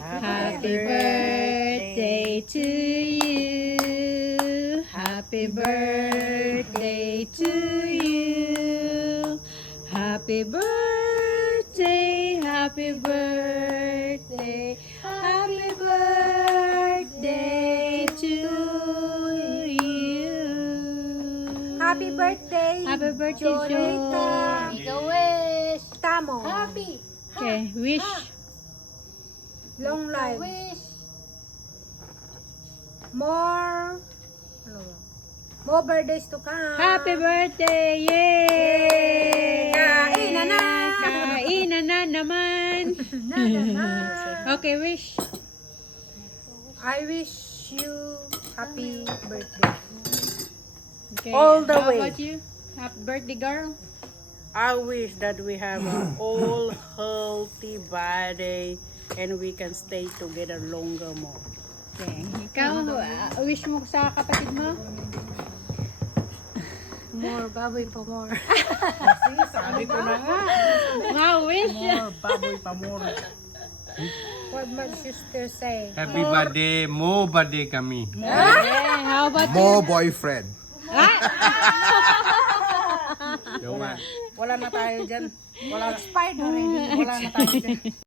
Happy birthday to you. Happy birthday to you. Happy birthday, happy birthday, happy birthday to you. Happy birthday, Happy birthday, Jonita. Jo. Make a wish. Tamo. Happy. Okay, wish. Long life. Wish. More. More birthdays to come. Happy birthday! Yay! Kain na na! Kain na naman! Okay, wish. I wish you happy birthday. Okay. All the How way. about you? Happy birthday, girl. I wish that we have an all healthy body and we can stay together longer more. Okay. Ikaw, wish mo sa kapatid mo? More baboy pa more. Sabi ko na nga. Nga, wish. More baboy pa more. What my sister say? Happy birthday, mo birthday kami. Okay, how about you? More boyfriend. Yung nga. Wala na tayo dyan. Expired already. Wala na tayo dyan.